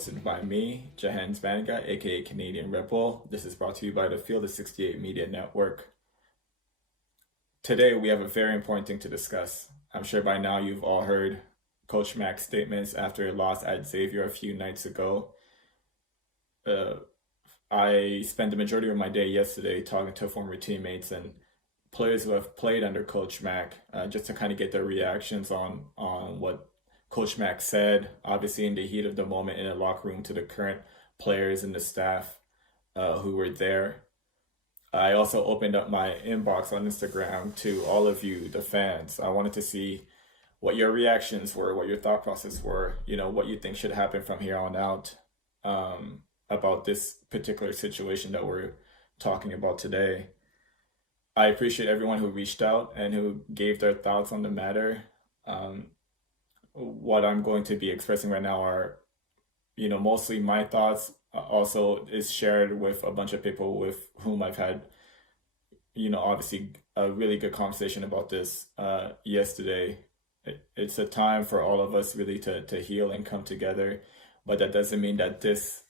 Hosted by me, Jahenns Manigat, aka Canadian Red Bull. This is brought to you by the Field of 68 Media Network. Today, we have a very important thing to discuss. I'm sure by now you've all heard Coach Mac's statements after a loss at Xavier a few nights ago. I spent the majority of my day yesterday talking to former teammates and players who have played under Coach Mac, just to kind of get their reactions on what Coach Mac said, obviously in the heat of the moment in the locker room, to the current players and the staff who were there. I also opened up my inbox on Instagram to all of you, the fans. I wanted to see what your reactions were, what your thought process were, what you think should happen from here on out, about this particular situation that we're talking about today. I appreciate everyone who reached out and who gave their thoughts on the matter. What I'm going to be expressing right now are, mostly my thoughts. Also is shared with a bunch of people with whom I've had, obviously a really good conversation about this yesterday. It's a time for all of us really to heal and come together, but that doesn't mean that this,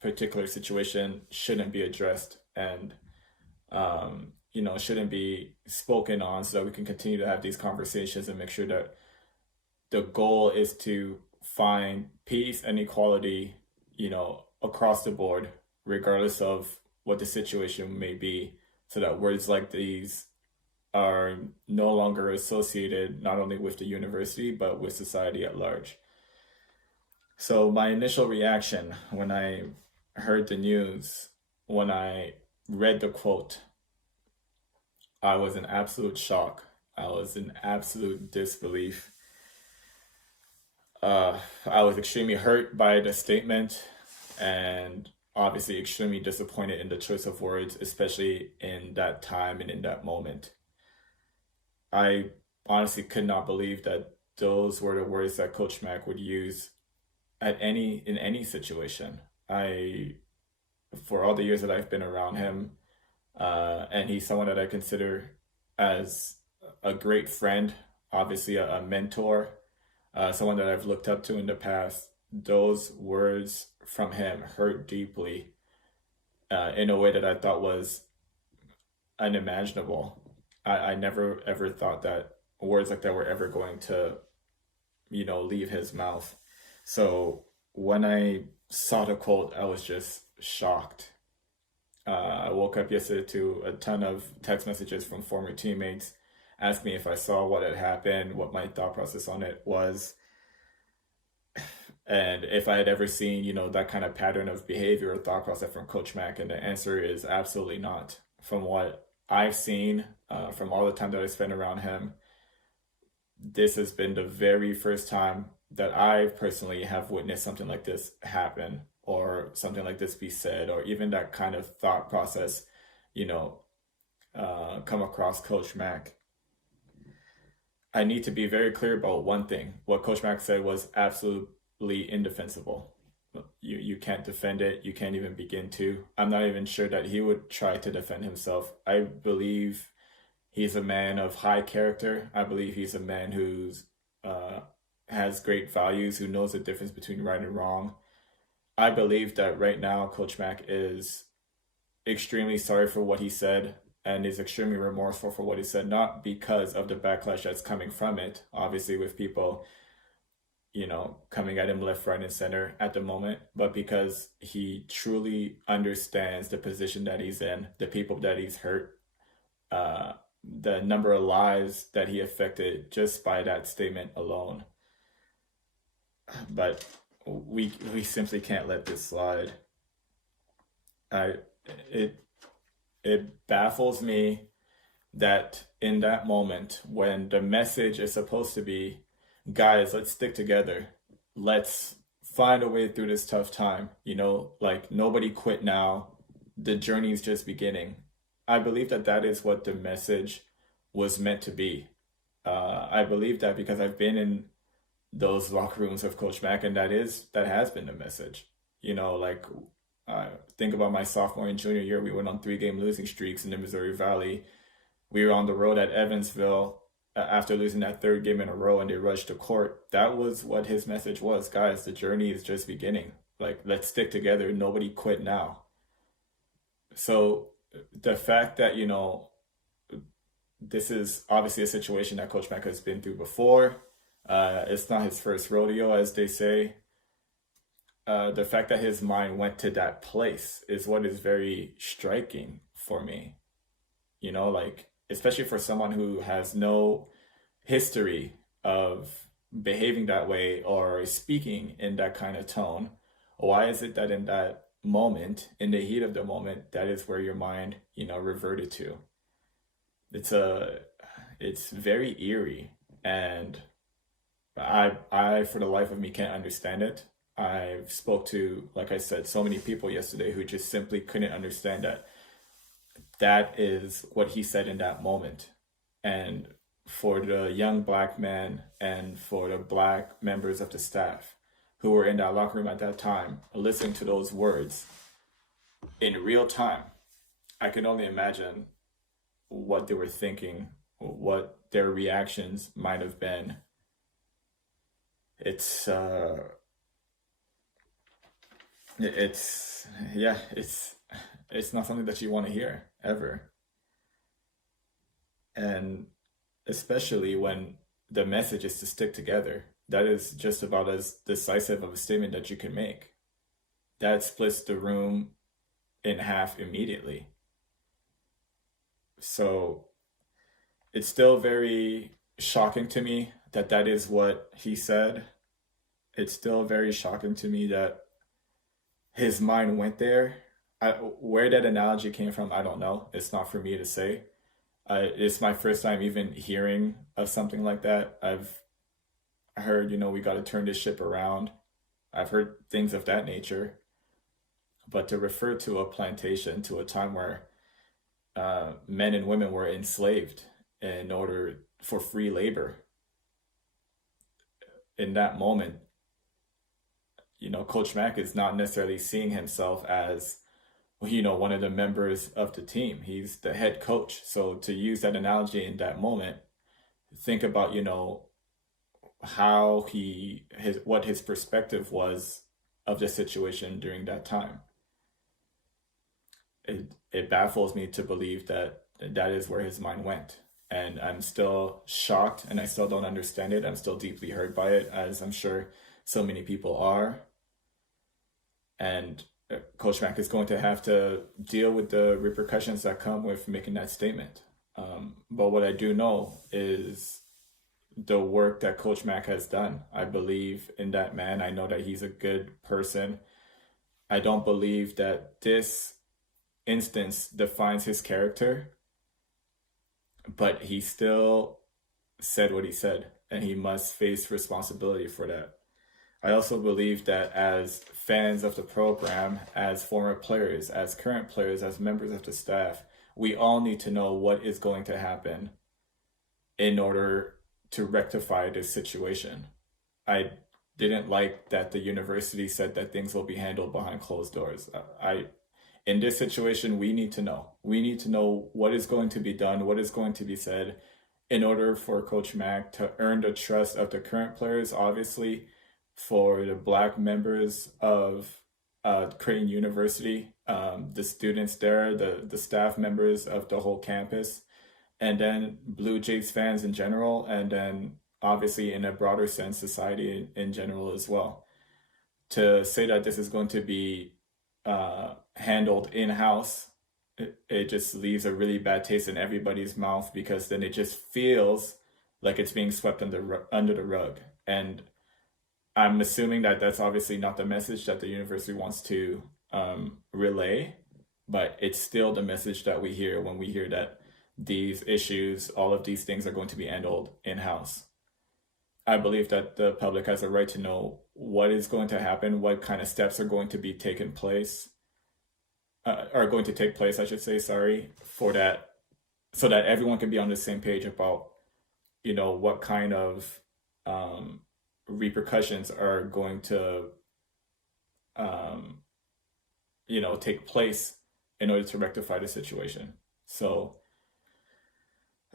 particular situation shouldn't be addressed and, shouldn't be spoken on, so that we can continue to have these conversations and make sure that the goal is to find peace and equality, across the board, regardless of what the situation may be, so that words like these are no longer associated not only with the university, but with society at large. So my initial reaction when I heard the news, when I read the quote, I was in absolute shock. I was in absolute disbelief. I was extremely hurt by the statement and obviously extremely disappointed in the choice of words, especially in that time and in that moment. I honestly could not believe that those were the words that Coach Mac would use in any situation. For all the years that I've been around him, and he's someone that I consider as a great friend, obviously a mentor, someone that I've looked up to in the past. Those words from him hurt deeply, in a way that I thought was unimaginable. I never ever thought that words like that were ever going to, leave his mouth. So when I saw the quote, I was just shocked. I woke up yesterday to a ton of text messages from former teammates asking me if I saw what had happened, what my thought process on it was, and if I had ever seen, that kind of pattern of behavior or thought process from Coach Mac. And the answer is absolutely not. From what I've seen, from all the time that I spent around him, this has been the very first time that I personally have witnessed something like this happen, or something like this be said, or even that kind of thought process, come across Coach Mac. I need to be very clear about one thing. What Coach Mac said was absolutely indefensible. You can't defend it. You can't even begin to. I'm not even sure that he would try to defend himself. I believe he's a man of high character. I believe he's a man who's has great values, who knows the difference between right and wrong. I believe that right now Coach Mac is extremely sorry for what he said and is extremely remorseful for what he said, not because of the backlash that's coming from it, obviously with people, coming at him left, right, and center at the moment, but because he truly understands the position that he's in, the people that he's hurt, the number of lives that he affected just by that statement alone. But we simply can't let this slide. It baffles me that in that moment when the message is supposed to be, guys, let's stick together, let's find a way through this tough time, like nobody quit now, the journey is just beginning. I believe that is what the message was meant to be. I believe that because I've been in those locker rooms of Coach Mac, and that has been the message. Think about my sophomore and junior year. We went on 3-game losing streaks in the Missouri Valley. We were on the road at Evansville after losing that third game in a row and they rushed to court, that was what his message was. Guys, the journey is just beginning. Like, let's stick together. Nobody quit now. So the fact that, this is obviously a situation that Coach Mack has been through before. It's not his first rodeo, as they say. The fact that his mind went to that place is what is very striking for me. Like, especially for someone who has no history of behaving that way or speaking in that kind of tone. Why is it that in that moment, in the heat of the moment, that is where your mind, reverted to? It's very eerie, and I for the life of me can't understand it. I've spoke to, like I said, so many people yesterday who just simply couldn't understand that is what he said in that moment. And for the young black man and for the black members of the staff who were in that locker room at that time, listening to those words in real time, I can only imagine what they were thinking, what their reactions might have been. It's not something that you want to hear ever. And especially when the message is to stick together, that is just about as decisive of a statement that you can make. That splits the room in half immediately. So it's still very shocking to me that is what he said. It's still very shocking to me that his mind went there. Where that analogy came from, I don't know. It's not for me to say. It's my first time even hearing of something like that. I've heard, we got to turn this ship around. I've heard things of that nature. But to refer to a plantation, to a time where men and women were enslaved in order for free labor, in that moment, Coach Mack is not necessarily seeing himself as, one of the members of the team. He's the head coach. So to use that analogy in that moment, think about, how what his perspective was of the situation during that time. It baffles me to believe that is where his mind went. And I'm still shocked and I still don't understand it. I'm still deeply hurt by it, as I'm sure so many people are. And Coach Mack is going to have to deal with the repercussions that come with making that statement. But what I do know is the work that Coach Mack has done. I believe in that man. I know that he's a good person. I don't believe that this instance defines his character, but he still said what he said, and he must face responsibility for that. I also believe that as fans of the program, as former players, as current players, as members of the staff, we all need to know what is going to happen in order to rectify this situation. I didn't like that the university said that things will be handled behind closed doors. In this situation, we need to know. We need to know what is going to be done, what is going to be said, in order for Coach Mack to earn the trust of the current players, obviously, for the black members of Creighton University, the students there, the staff members of the whole campus, and then Blue Jays fans in general, and then obviously in a broader sense, society in general as well. To say that this is going to be handled in-house, it just leaves a really bad taste in everybody's mouth, because then it just feels like it's being swept under the rug. And I'm assuming that that's obviously not the message that the university wants to relay, but it's still the message that we hear when we hear that these issues, all of these things are going to be handled in-house. I believe that the public has a right to know what is going to happen, what kind of steps are going to be taken place, are going to take place, I should say, for that, so that everyone can be on the same page about, what kind of repercussions are going to, take place in order to rectify the situation. So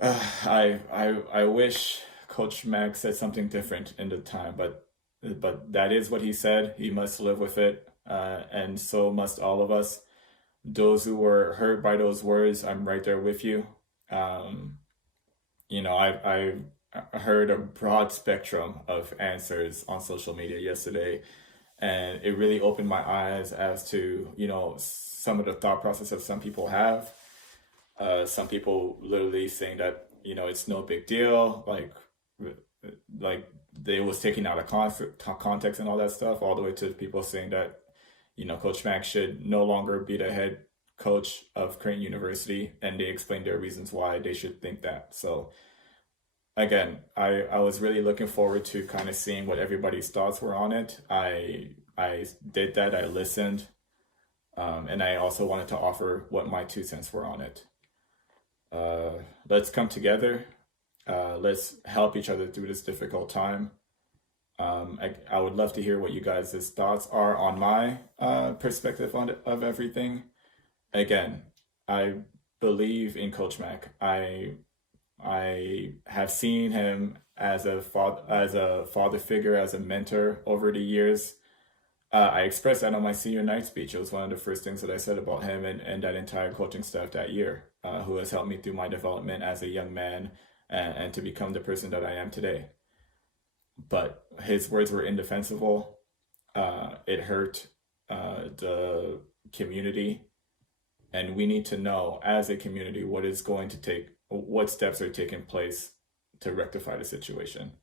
I wish Coach Mack said something different in the time, but that is what he said. He must live with it, and so must all of us. Those who were hurt by those words, I'm right there with you. Um, I heard a broad spectrum of answers on social media yesterday, and it really opened my eyes as to some of the thought process of some people have. Some people literally saying that it's no big deal, like they was taken out of context and all that stuff, all the way to people saying that Coach Mack should no longer be the head coach of Creighton University, and they explained their reasons why they should think that. So again, I was really looking forward to kind of seeing what everybody's thoughts were on it. I did that. I listened, and I also wanted to offer what my 2 cents were on it. Let's come together. Let's help each other through this difficult time. I would love to hear what you guys' thoughts are on my perspective of everything. Again, I believe in Coach Mack. I have seen him as a father figure, as a mentor over the years. I expressed that on my senior night speech. It was one of the first things that I said about him and that entire coaching staff that year, who has helped me through my development as a young man and to become the person that I am today. But his words were indefensible. It hurt the community. And we need to know as a community what steps are taking place to rectify the situation.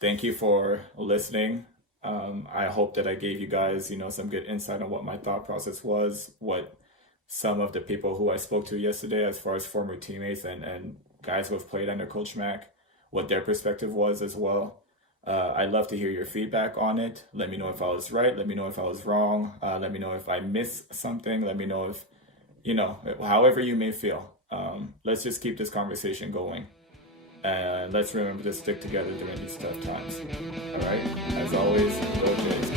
Thank you for listening. I hope that I gave you guys, some good insight on what my thought process was, what some of the people who I spoke to yesterday, as far as former teammates and guys who have played under Coach Mack, what their perspective was as well. I'd love to hear your feedback on it. Let me know if I was right. Let me know if I was wrong. Let me know if I missed something. Let me know if, however you may feel. Let's just keep this conversation going. And let's remember to stick together during these tough times. All right? As always, go Jays.